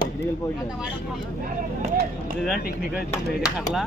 Technical point technical मेरे खातला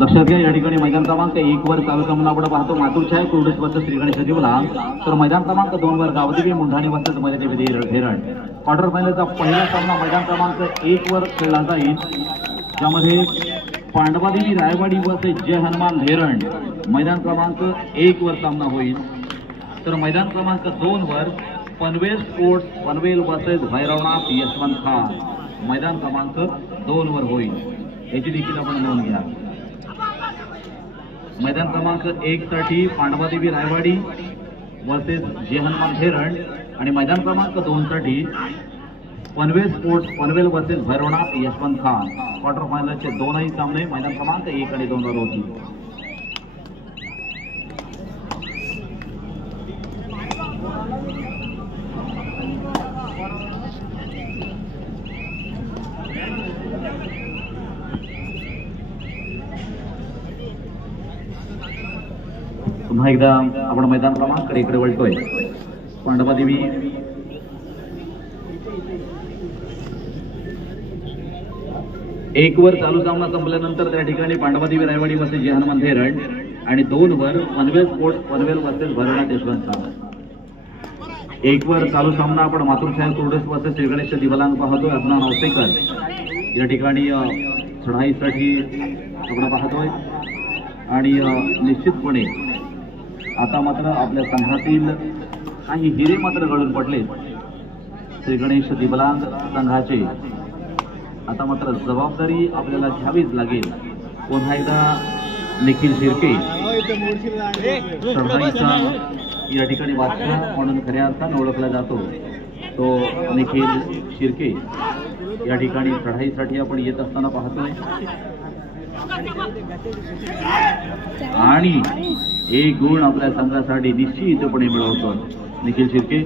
लक्षात घ्या या ठिकाणी मैदान क्रमांक 1 वर चालू सामना आपण पाहतो मातुरछाया कुर्डूस वर्सेस श्रीगणेश सजीवला, तर मैदान क्रमांक 2 वर गावदेवी मुंढाणी वर्सेस मर्यादेवी धेरण. क्वार्टर फायनलचा पहिला सामना मैदान क्रमांक 1 वर खेळला जाईल, ज्यामध्ये पांडवादेवी रायवाडी वर्सेस जय हनुमान धेरण मैदान क्रमांक 1 वर सामना होईल. तर मैदान क्रमांक 2 वर पनवेल स्पोर्ट्स पनवेल वर्सेस भैरवनाथ यशवंत खान मैदान क्रमांक 2 वर होईल, याची देखील आपण नोंद घ्या. मैदान क्रमांक 1 साठी पांडवादेवी रायवाडी वर्सेस जय हनुमान धेरण आणि मैदान क्रमांक 2 साठी Panvel sports Panvel versus Bhairavnath Yashwant Khan. Quarter फायनलचे दोनही सामने मैदान क्रमांक 1 आणि 2 वर होतील. पुन्हा एकदा आपण मैदान क्रमांकाकडे इकडे वळतोय. पांडवादेवी एक वर चालू सामना संपल्यानंतर त्या ठिकाणी पांडवादेवी रायवाडी वर्सेस जय हनुमान धेरण आणि 2 वर पनवेल स्पोर्ट्स पनवेल वर्सेस भैरवनाथ यशवंत खान. 1 वर चालू सामना आपण मातुरछाया कुर्डूस वर्सेस श्रीगणेश दिवलांग पाहतोय. अदनान औसेकर या ठिकाणी चढाईसाठी आपण पाहतोय आणि निश्चितपणे आता मात्र आपल्या संघातील काही हिरे मात्र गळून पडले. श्रीगणेश दिवलांग संघाचे आता मात्र जबाबदारी आपल्याला घ्यावीच लागेल. पुन्हा एकदा निखिल शिर्के चढाईचा या ठिकाणी बादशाह म्हणून खऱ्या अर्थानं ओळखला जातो, तो निखिल शिर्के या ठिकाणी चढाईसाठी आपण येत असताना पाहतोय आणि एक गुण आपल्या संघासाठी निश्चितपणे मिळवतो निखिल शिर्के.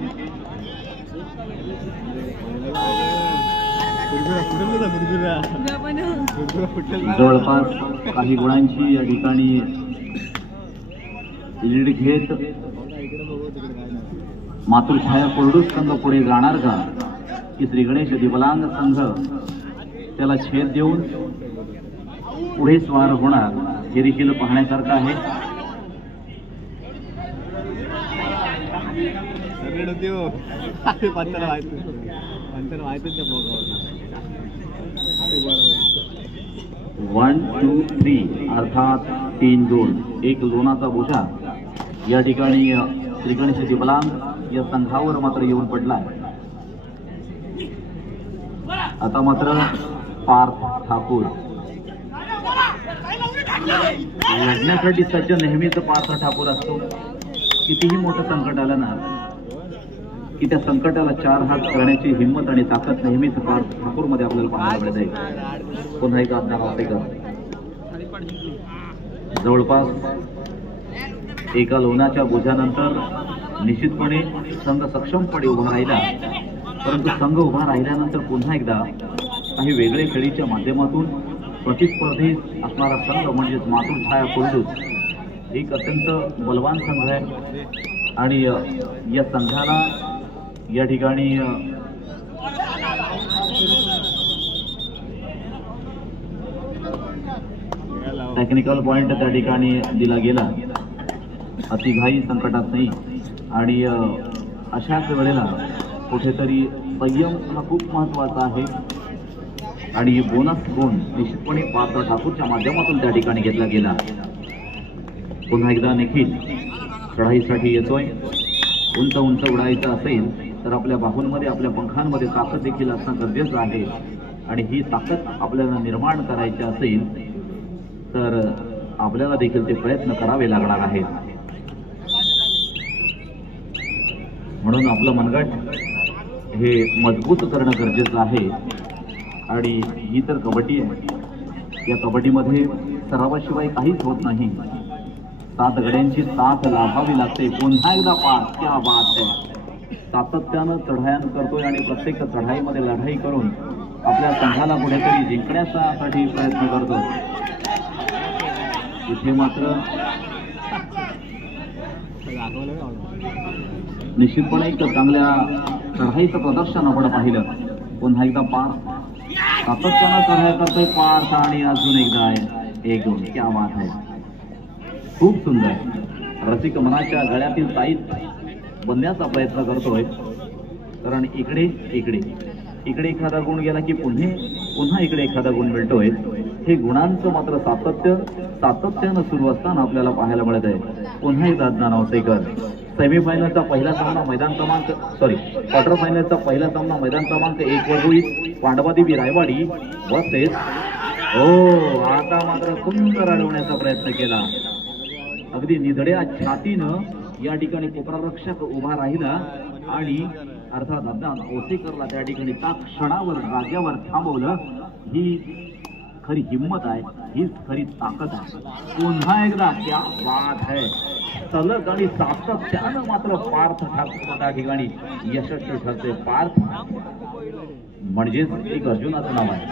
जवळपास काही गुणांची या ठिकाणी लीड घेत मातुरछाया कुर्डूस संघ पुढे जाणार का, की श्रीगणेश दिवलांग संघ त्याला छेद देऊन पुढे स्वार होणार, हे देखील पाहण्यासारखं आहे. वन टू थ्री अर्थात 3-2 एक लोणाचा बोजा या ठिकाणी श्रीगणेश दिवलांग या संघावर मात्र येऊन पडलाय. आता मात्र पार्थ ठाकूर लढण्यासाठी सज्ज नेहमीच पार्थ ठाकूर असतो. कितीही मोठं संकट आलं ना की त्या संकटाला 4 हात करण्याची हिंमत आणि ताकद नेहमीच पार्थ ठाकूर मध्ये आपल्याला पाहायला मिळते. पुन्हा एकदा अदनान औसेकर जवळपास एका लोणाच्या बोजानंतर निश्चितपणे संघ सक्षमपणे उभा राहिला, परंतु संघ उभा राहिल्यानंतर पुन्हा एकदा काही वेगळे खेळीच्या माध्यमातून प्रतिस्पर्धी असणारा संघ म्हणजेच मातुरछाया कुर्डूस एक अत्यंत बलवान संघ आहे आणि या संघाला या ठिकाणी टेक्निकल पॉइंट त्या ठिकाणी दिला गेला अतिघाई संकटात नाही आणि अशाच वेळेला कुठेतरी संयम हा खूप महत्त्वाचा आहे आणि बोनस गुण निश्चितपणे पार्थ ठाकूरच्या माध्यमातून त्या ठिकाणी घेतला गेला. पुन्हा एकदा निखिल चढाईसाठी येतोय. उंच उंच उडायचं असेल तर आपल्या बाहूंमध्ये आपल्या पंखांमध्ये ताकद देखील असणं गरजेचं आहे आणि ही ताकद आपल्याला निर्माण करायची असेल तर आपल्याला देखील ते प्रयत्न करावे लागणार आहेत. म्हणून आपलं मनगट हे मजबूत करणं गरजेचं आहे. आणि ही तर कबड्डी आहे. या कबड्डीमध्ये सरावाशिवाय काहीच होत नाही. 7 गड्यांची साथ लाभावी लागते. पुन्हा एकदा पास, क्या बात आहे. सातत्यानं चढाया करतोय आणि प्रत्येक चढाईमध्ये लढाई करून आपल्या संघाला कुठेतरी जिंकण्यासाठी प्रयत्न करतो. इथे मात्र निश्चितपणे एक चांगल्या चढाईचं प्रदर्शन आपण पाहिलं. पुन्हा एकदा पार्थ सातत्यानं चढाई करतोय. पार्थ आणि अजून एकदा आहे 1-2. क्या बात आहे. खूप सुंदर. रसिक मनाच्या गळ्यातील ताईत बनण्याचा प्रयत्न करतोय. कारण इकडे इकडे इकडे एखादा गुण गेला की पुन्हा इकडे एखादा गुण मिळतोय. हे गुणांचं मात्र सातत्यानं सुरू असताना आपल्याला पाहायला मिळत आहे. पुन्हा एकदा अज्ञान अवसेकर. सेमीफायनलचा पहिला सामना मैदान क्रमांक क्वार्टर फायनलचा पहिला सामना मैदान क्रमांक 1 वर होईल. पांडवादेवी रायवाडी वर्सेस आता मात्र सुंदर अडवण्याचा प्रयत्न केला. अगदी निधड्या छातीनं या ठिकाणी कोपरारक्षक उभा राहिला आणि अर्थात अज्ञान ओसेकरला त्या ठिकाणी त्या क्षणावर जाग्यावर थांबवलं. ही खरी हिम्मत आहे. हीच खरी ताकद आहे. पुन्हा एकदा क्या बात है. सलग आणि सातत्यानं मात्र पार्थ त्या ठिकाणी यशस्वी ठरते. पार्थ म्हणजेच एक अर्जुनाचं नाव आहे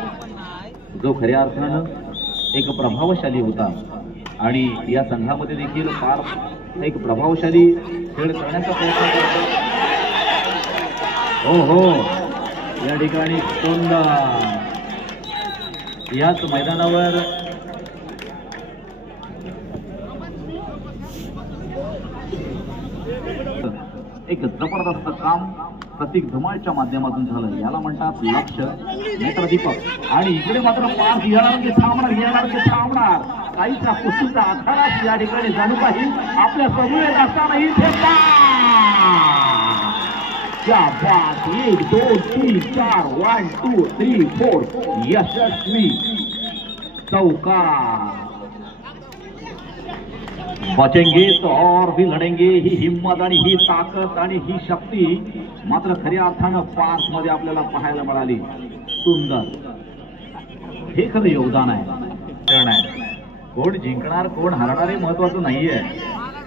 जो खऱ्या अर्थानं एक प्रभावशाली होता. आणि या संघामध्ये देखील पार्थ एक प्रभावशाली खेळ करण्याचा प्रयत्न करतो. हो या ठिकाणी सुंदर याच मैदानावर एक जबरदस्त काम प्रतीक धुमाळच्या माध्यमातून झालं. याला म्हणतात लक्ष नेत्रदीपक. आणि इकडे मात्र पार्थ येणार काहीचा कुस्तीचा आखाडा या ठिकाणी जाणू काही आपल्या समोर असताना इथे क्या बात. 1 2 3 4 1 2 3 4 यशस्वी चौका. बचेंगे तो और भी लढेंगे. ही हिम्मत आणि ही ताकद आणि ही शक्ती मात्र खऱ्या अर्थानं पार्थ मध्ये आपल्याला पाहायला मिळाली. सुंदर. हे खरं योगदान आहे. कोण जिंकणार कोण हरणार हे महत्वाचं नाहीये.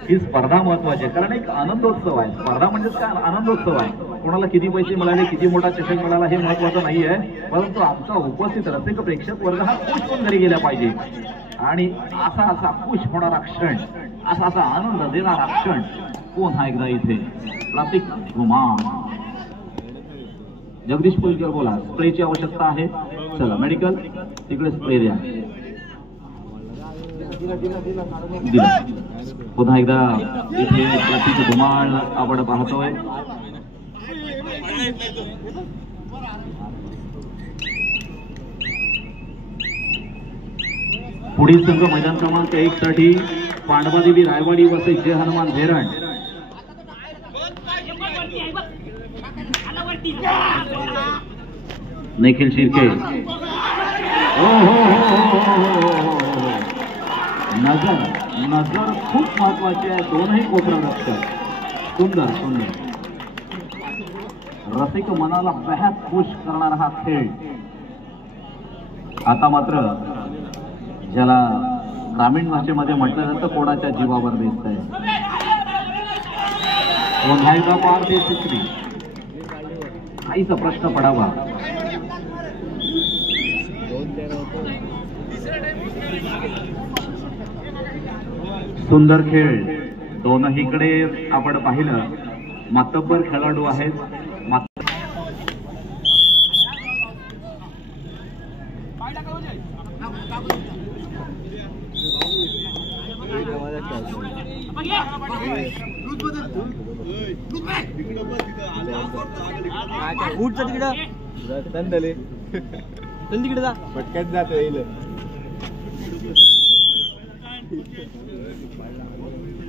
ही स्पर्धा महत्वाची आहे. कारण एक आनंदोत्सव आहे. स्पर्धा म्हणजेच काय आनंदोत्सव आहे. कोणाला किती पैसे मिळाले किती मोठा चषक मिळाला हे महत्वाचं नाहीये. परंतु आमचा उपस्थित रसिक प्रेक्षक वर्ग हा खुश होऊन घरी गेला पाहिजे. आणि असा खुश होणारा क्षण असा आनंद देणारा क्षण पुन्हा एकदा इथे प्रतीक धुमाळ. जगदीश पुलकर बोला. स्प्रेची आवश्यकता आहे. चला मेडिकल तिकडे स्प्रे द्या. पुन्हा एकदा इथे प्रतीक धुमाळ आपण पाहतोय. पुढील संघ मैदान क्रमांक 1 साठी पांडवादेवी रायवाडी वर्सेस जय हनुमान धेरण. निखिल शिर्के. नजर खूप महत्वाची आहे. दोनही कोपरारक्षक सुंदर. रसिक मनाला बेहद खुश करणारा हा खेळ. आता मात्र ज्याला ग्रामीण भाषेमध्ये म्हटलं जातं कोणाच्या जीवावर दिसतंय. पुन्हा एकदा पार ते शिकली. काहीचा प्रश्न पडावा. सुंदर खेळ. दोनहीकडे आपण पाहिलं मातब्बर खेळाडू आहेत. तिकडे जा पटक्यात जात येईल.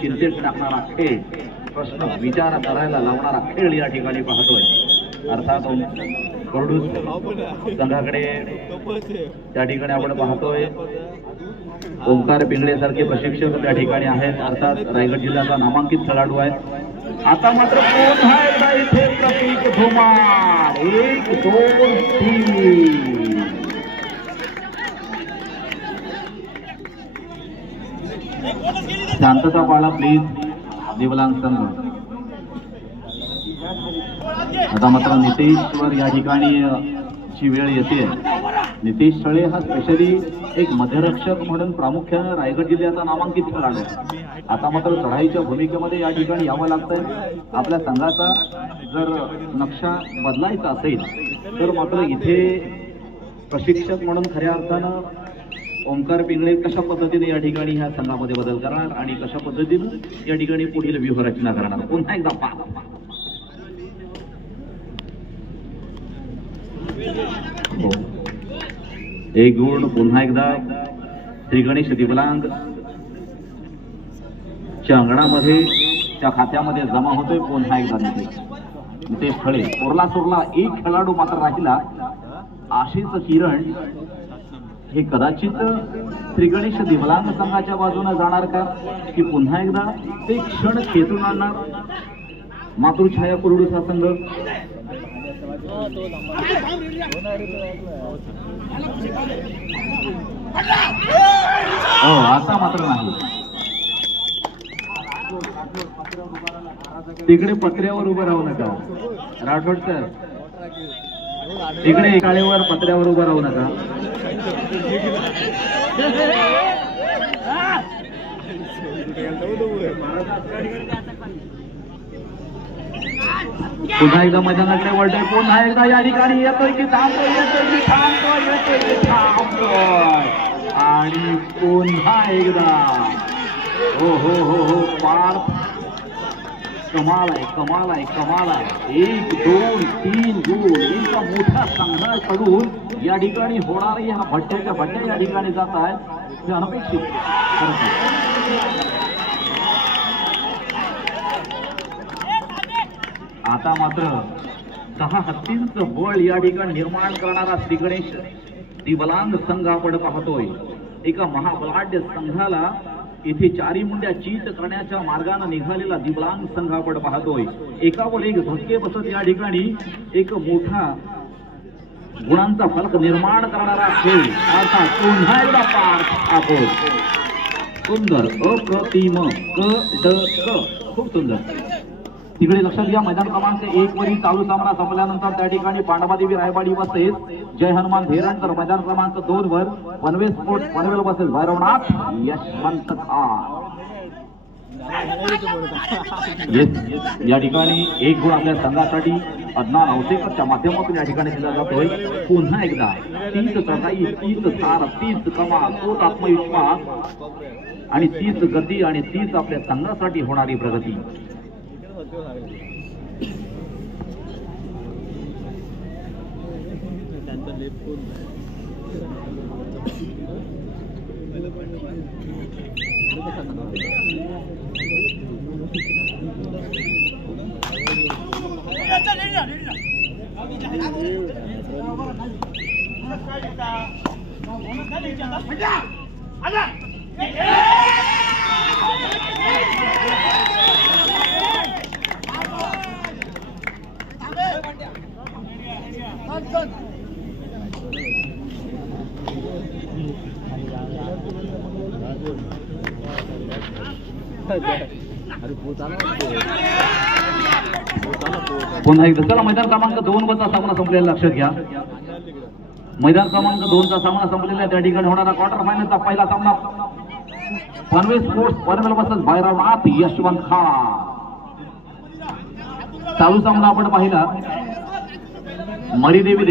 चिंतेत टाकणारा खेळ. प्रश्न विचार करायला लावणारा खेळ या ठिकाणी पाहतोय. अर्थात कोरडूस संघाकडे त्या ठिकाणी आपण पाहतोय ओंकार पिंगळे सारखे प्रशिक्षक त्या ठिकाणी आहेत, अर्थात रायगड जिल्ह्याचा नामांकित खेळाडू आहे. आता मात्र पुन्हा एकदा इथे प्रतीक धुमाळ 1 2 3 शांतता पाळा प्लीज दिवलांग संघ. आता मात्र नितेशवर या ठिकाणी ची वेळ येते. नितेश सळे हा स्पेशली एक मध्यरक्षक म्हणून प्रामुख्याने रायगड जिल्ह्याचा नामांकित खेळाडू आहे. आता मात्र चढाईच्या भूमिकेमध्ये या ठिकाणी यावं लागतंय. आपल्या संघाचा जर नक्षा बदलायचा असेल तर मात्र इथे प्रशिक्षक म्हणून खऱ्या अर्थानं ओंकार पिंगळे कशा पद्धतीने या ठिकाणी ह्या संघामध्ये बदल करणार आणि कशा पद्धतीने या ठिकाणी पुढील व्यूहरचना करणार. पुन्हा एकदा पहा. एक गुण पुन्हा एकदा श्री गणेश दिवलांग च्या अंगणामध्ये त्या खात्यामध्ये जमा होतोय. पुन्हा एकदा नितेश खळे. कोरला सोरला एक खेळाडू मात्र राहिला आशिष किरण. हे कदाचित श्री गणेश दिवलांग संघाच्या बाजूने जाणार का की पुन्हा एकदा ते क्षण खेचून आणणार मातृछाया कुरडूसा संघ. आता मात्र नाही. तिकडे पत्र्यावर उभं राहू नका राठोड सर. इकडे काळेवर पत्र्यावर उभं राहू नका. पुन्हा एकदा मैदानाकडे वळतोय. पुन्हा एकदा या ठिकाणी येतोय की थांबतोय, येतोय की थांबतोय, येतोय की थांबतोय आणि पुन्हा एकदा हो हो हो हो पार्थ. कमाल आहे, कमाल आहे, कमाल आहे. 1 2 3 गुण एका मोठ्या संघाकडून या ठिकाणी होणारी हा भट्ट्याच्या भट्ट्या या ठिकाणी जात आहे. हे अनपेक्षित. आता मात्र 6 हत्तींचं बळ या ठिकाणी निर्माण करणारा श्री गणेश दिवलांग संघ आपण पाहतोय. एका महाबलाढ्य संघाला इथे चारी मुंड्या चीत करण्याच्या मार्गाने निघालेला दिवलांग संघ आपण पाहतोय. एकावर एक धक्के बसत या ठिकाणी एक मोठा गुणांचा फलक निर्माण करणारा खेळ. आता पुन्हा एकदा पार्थ आपण. सुंदर अप्रतिम खूप सुंदर. तिकडे लक्षात घ्या मैदान क्रमांक 1 वरील चालू सामना संपल्यानंतर त्या ठिकाणी पांडवादेवी रायवाडी वर्सेस जय हनुमान धेरण. तर मैदान क्रमांक 2 वर पनवेल स्पोर्ट्स पनवेल वर्सेस भैरवनाथ यशवंत खान. या ठिकाणी 1 गुण आपल्या संघासाठी अदनान अवसेकरच्या माध्यमातून या ठिकाणी दिला जातोय. पुन्हा एकदा 30 चढाई, 30 थार, 30 कमाल, 30 आत्मविश्वास आणि 30 गती आणि 30 आपल्या संघासाठी होणारी प्रगती. पुन्हा एकदा चला मैदान क्रमांक 2 वरचा सामना संपलेला लक्षात घ्या. मैदान क्रमांक 2 चा सामना संपलेला. त्या ठिकाणी होणारा क्वार्टर फायनलचा पहिला सामना पनवेल स्पोर्ट्स पनवेल वर्सेस भैरवनाथ यशवंत खान. चालू सामना आपण पाहिला मरीदेवी